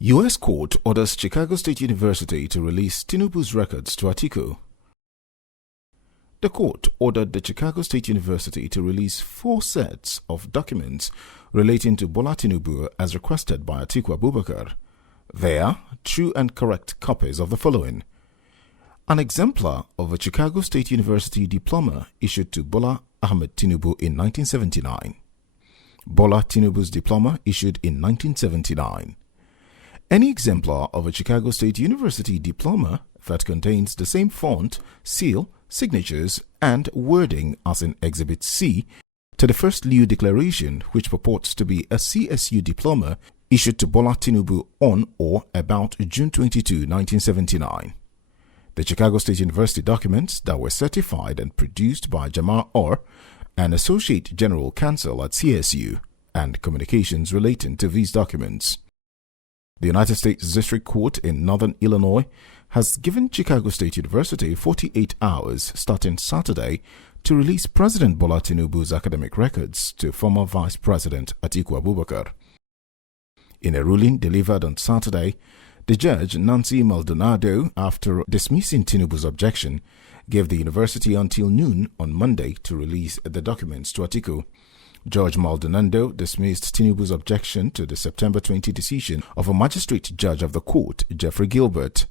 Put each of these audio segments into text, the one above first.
U.S. court orders Chicago State University to release Tinubu's records to Atiku. The court ordered the Chicago State University to release 4 sets of documents relating to Bola Tinubu as requested by Atiku Abubakar. They are true and correct copies of the following: an exemplar of a Chicago State University diploma issued to Bola Ahmed Tinubu in 1979. Bola Tinubu's diploma issued in 1979. Any exemplar of a Chicago State University diploma that contains the same font, seal, signatures, and wording as in Exhibit C to the First Lieu Declaration, which purports to be a CSU diploma issued to Bola Tinubu on or about June 22, 1979. The Chicago State University documents that were certified and produced by Jamar Orr, an Associate General Counsel at CSU, and communications relating to these documents. The United States District Court in Northern Illinois has given Chicago State University 48 hours starting Saturday to release President Bola Tinubu's academic records to former Vice President Atiku Abubakar. In a ruling delivered on Saturday, the judge, Nancy Maldonado, after dismissing Tinubu's objection, gave the university until noon on Monday to release the documents to Atiku. Judge Maldonado dismissed Tinubu's objection to the September 20 decision of a magistrate judge of the court, Jeffrey Gilbert.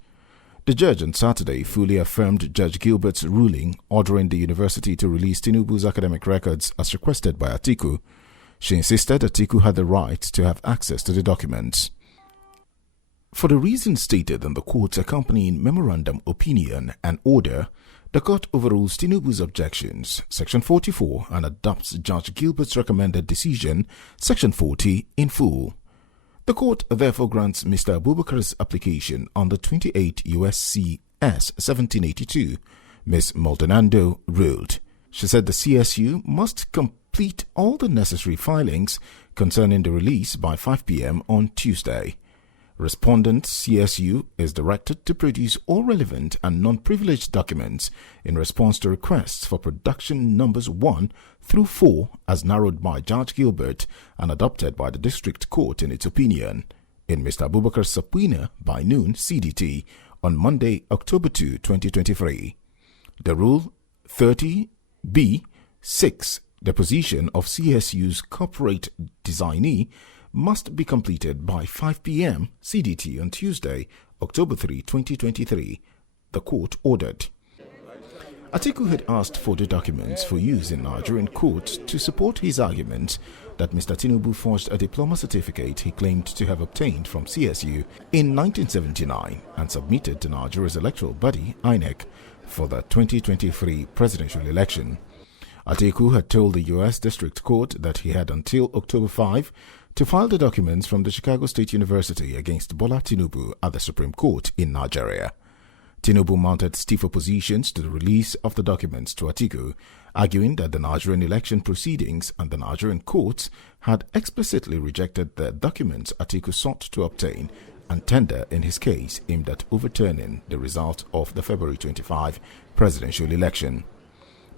The judge on Saturday fully affirmed Judge Gilbert's ruling ordering the university to release Tinubu's academic records as requested by Atiku. She insisted Atiku had the right to have access to the documents. For the reasons stated in the court's accompanying memorandum opinion and order, the court overrules Tinubu's objections, Section 44, and adopts Judge Gilbert's recommended decision, Section 40, in full. The court therefore grants Mr. Abubakar's application under 28 U.S.C. S. 1782. Ms. Maldonado ruled. She said the CSU must complete all the necessary filings concerning the release by 5 p.m. on Tuesday. Respondent CSU is directed to produce all relevant and non-privileged documents in response to requests for production numbers 1 through 4 as narrowed by Judge Gilbert and adopted by the District Court in its opinion, in Mr. Abubakar's subpoena by noon CDT on Monday, October 2, 2023. The Rule 30B-6 deposition of CSU's corporate designee must be completed by 5 p.m. CDT on Tuesday, October 3, 2023, the court ordered. Atiku had asked for the documents for use in Nigerian courts to support his argument that Mr. Tinubu forged a diploma certificate he claimed to have obtained from CSU in 1979 and submitted to Nigeria's electoral body, INEC, for the 2023 presidential election. Atiku had told the U.S. District Court that he had until October 5 to file the documents from the Chicago State University against Bola Tinubu at the Supreme Court in Nigeria. Tinubu mounted stiff oppositions to the release of the documents to Atiku, arguing that the Nigerian election proceedings and the Nigerian courts had explicitly rejected the documents Atiku sought to obtain and tender in his case aimed at overturning the result of the February 25 presidential election.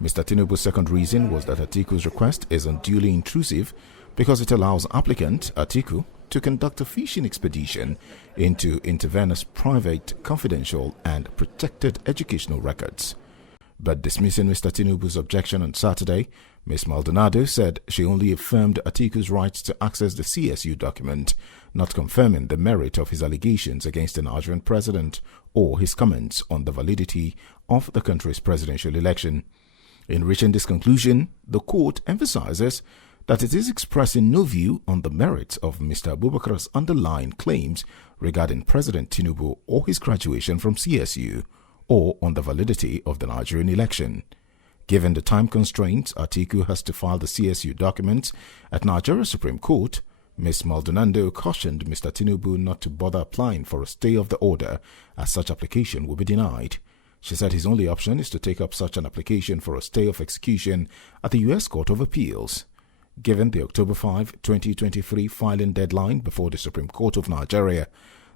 Mr. Tinubu's second reason was that Atiku's request is unduly intrusive because it allows applicant Atiku to conduct a fishing expedition into intravenous private, confidential, and protected educational records. But dismissing Mr. Tinubu's objection on Saturday, Ms. Maldonado said she only affirmed Atiku's right to access the CSU document, not confirming the merit of his allegations against the Nigerian president or his comments on the validity of the country's presidential election. In reaching this conclusion, the court emphasizes that it is expressing no view on the merits of Mr. Abubakar's underlying claims regarding President Tinubu or his graduation from CSU, or on the validity of the Nigerian election. Given the time constraints Atiku has to file the CSU documents at Nigeria Supreme Court, Ms. Maldonado cautioned Mr. Tinubu not to bother applying for a stay of the order, as such application will be denied. She said his only option is to take up such an application for a stay of execution at the U.S. Court of Appeals. Given the October 5, 2023 filing deadline before the Supreme Court of Nigeria,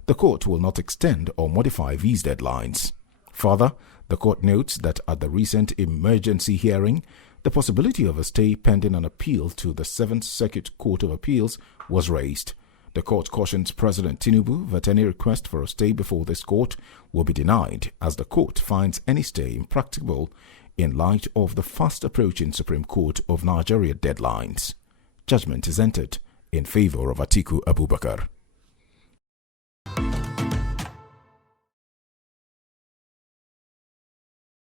the court will not extend or modify these deadlines. Further, the court notes that at the recent emergency hearing, the possibility of a stay pending an appeal to the 7th Circuit Court of Appeals was raised. The court cautions President Tinubu that any request for a stay before this court will be denied, as the court finds any stay impracticable in light of the fast approaching Supreme Court of Nigeria deadlines. Judgment is entered in favor of Atiku Abubakar.